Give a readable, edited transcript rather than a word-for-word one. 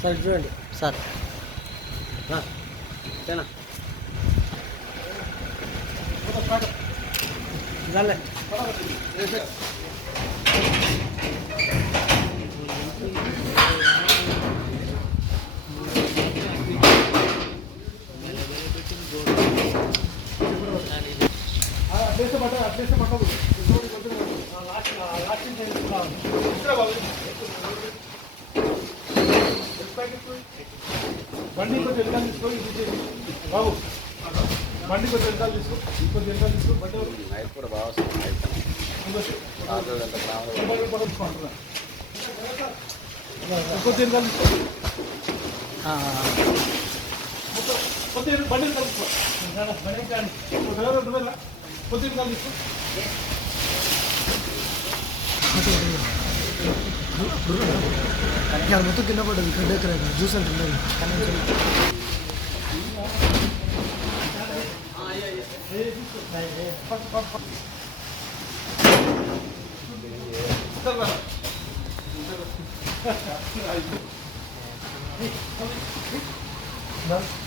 Sir చూడండి sir బండి కొంచెం వెనకాల తీసుకో బాబు బండి కొంచెం వెనకాల తీసుకో ఇంకొంచెం వెనకాల తీసుకో బండి నైట్ కూడా బాగా వస్తుంది ఇంకొంచెం వెనకాల తీసుకో కొద్దిగా బండి వెనకాల తీసుకో కొద్దిగా వెనకాల తీసుకో మొత్తం కింద పడ్డది గడ్డ జ్యూస్ అంటున్నది Done.